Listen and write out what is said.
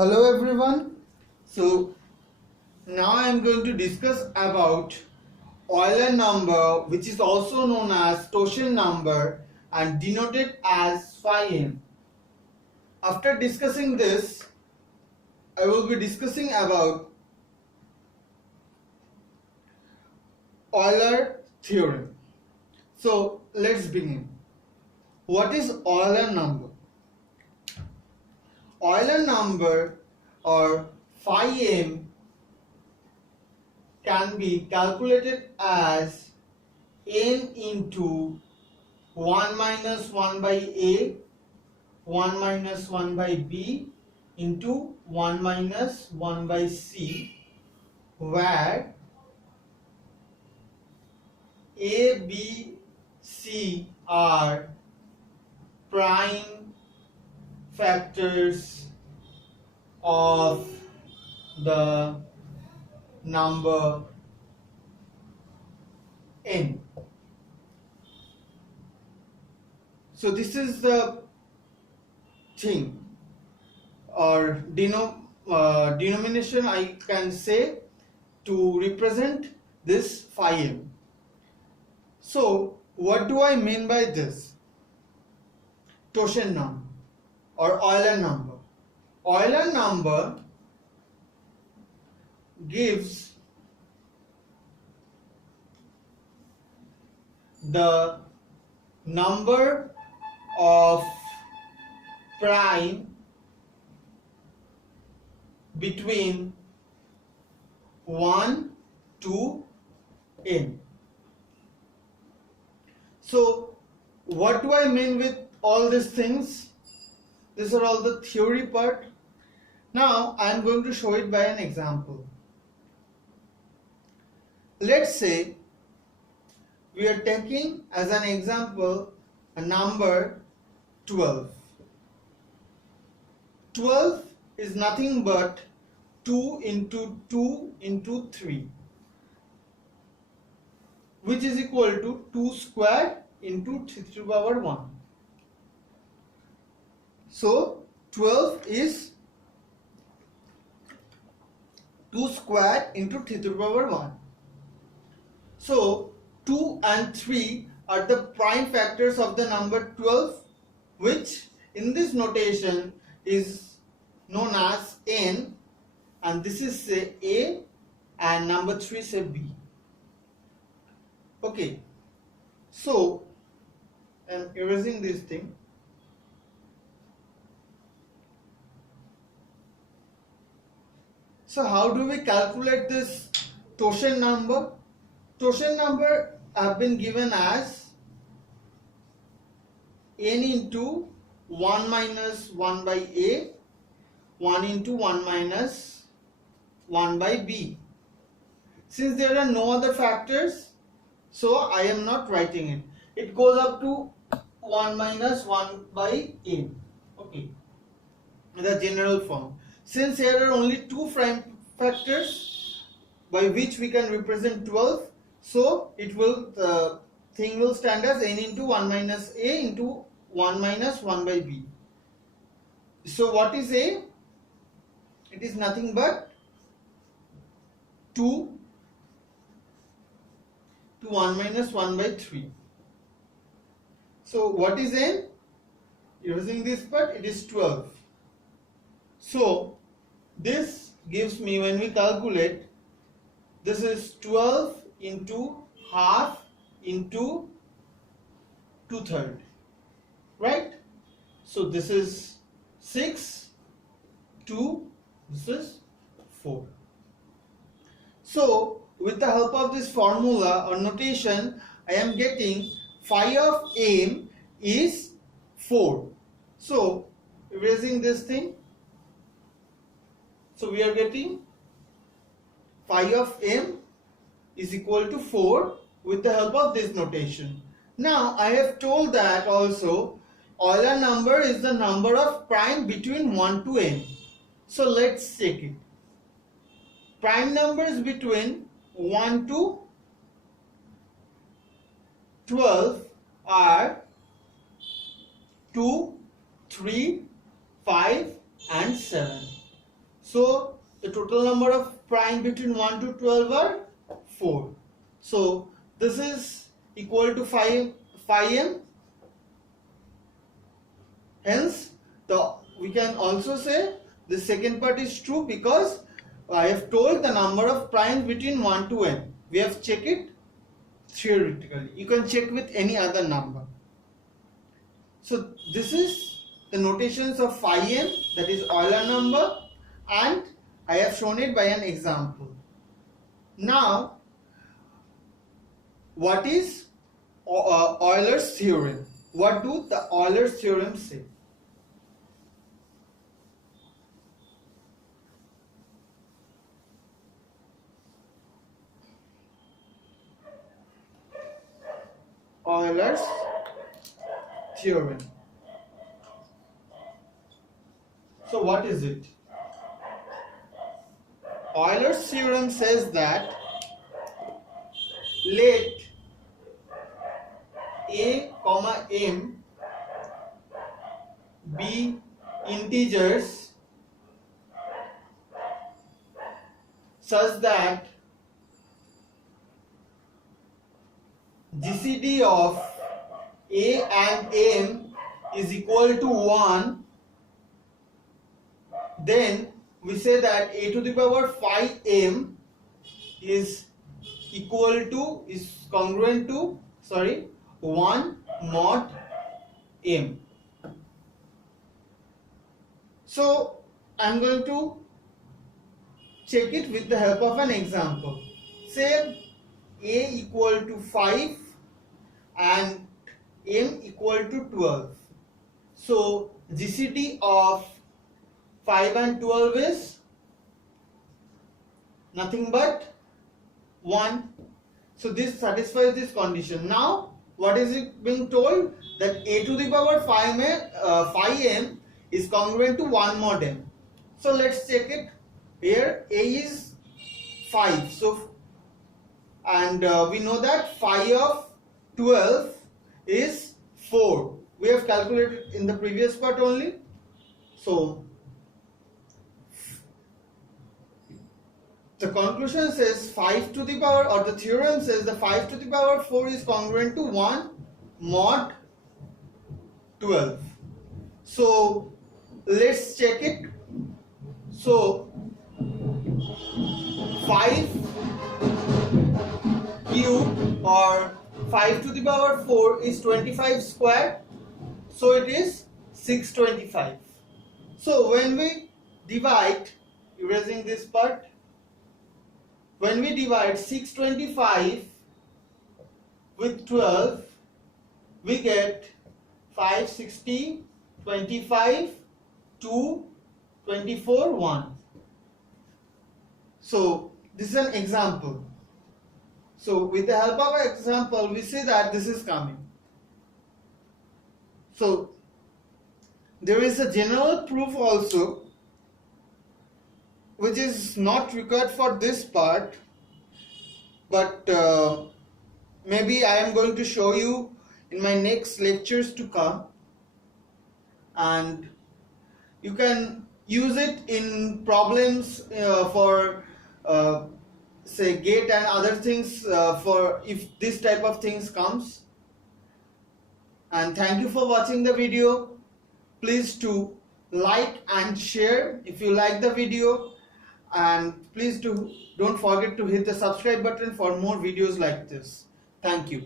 Hello everyone. So now I am going to discuss about Euler number, which is also known as Totient number and denoted as phi m. After discussing this, I will be discussing about Euler theorem. So let's begin. What is Euler number? Euler number or phi m can be calculated as n into 1 minus 1 by a, 1 minus 1 by b into 1 minus 1 by c, where a, b, c are prime factors of the number n. So this is the thing or denomination I can say to represent this phi m. So what do I mean by this? Totient number or Euler number. Euler number gives the number of prime between 1 to n. So what do I mean with all these things? These are all the theory part. Now I am going to show it by an example. Let's say we are taking as an example a number 12. 12 is nothing but 2 into 2 into 3, which is equal to 2 square into 3 to the power 1. So 12 is 2 square into 3 to the power 1. So 2 and 3 are the prime factors of the number 12, which in this notation is known as n, and this is say a and number 3 say b. Okay, so I am erasing this thing. So how do we calculate this Totient number? Totient number have been given as n into 1 minus 1 by a, 1 into 1 minus 1 by b. Since there are no other factors, so I am not writing it. It goes up to 1 minus 1 by n. Okay, the general form. Since there are only two prime factors by which we can represent 12, so it will the thing will stand as n into 1 minus a into 1 minus 1 by b. So what is a? It is nothing but 2 to 1 minus 1 by 3. So what is n? Using this part, it is 12. So this gives me, when we calculate, this is 12 into half into 2/3, right? So this is 6, 2, this is 4. So with the help of this formula or notation, I am getting phi of m is 4. So erasing this thing, so we are getting phi of m is equal to 4 with the help of this notation. Now I have told that also Euler number is the number of prime between 1 to n. So let's check it. Prime numbers between 1 to 12 are 2, 3, 5 and 7. So the total number of prime between 1 to 12 are 4. So this is equal to 5m. Hence we can also say the second part is true, because I have told the number of primes between 1 to n. We have checked it theoretically. You can check with any other number. So this is the notations of phi m, that is Euler number, and I have shown it by an example. Now, what is Euler's theorem? What do the Euler's theorem say? Euler's theorem. So what is it? Euler's theorem says that let a comma m be integers such that GCD of a and m is equal to 1, then we say that a to the power phi m is congruent to 1 mod m. So I am going to check it with the help of an example. Say a equal to 5 and m equal to 12. So GCD of 5 and 12 is nothing but 1. So this satisfies this condition. Now what is it being told? That a to the power phi m is congruent to 1 mod m. So let's check it. Here a is 5. So and we know that phi of 12 is 4. We have calculated in the previous part only. So the conclusion says 5 to the power, or the theorem says the 5 to the power 4 is congruent to 1 mod 12. So let's check it. So 5 cube or 5 to the power 4 is 25 square. So it is 625. So when we divide, erasing this part, when we divide 625 with 12, we get 560, 25, 2, 24, 1. So this is an example. So with the help of an example, we say that this is coming. So there is a general proof also, which is not required for this part, but maybe I am going to show you in my next lectures to come, and you can use it in problems for say gate and other things, for if this type of things comes. And thank you for watching the video. Please do like and share if you like the video, and please don't forget to hit the subscribe button for more videos like this. Thank you.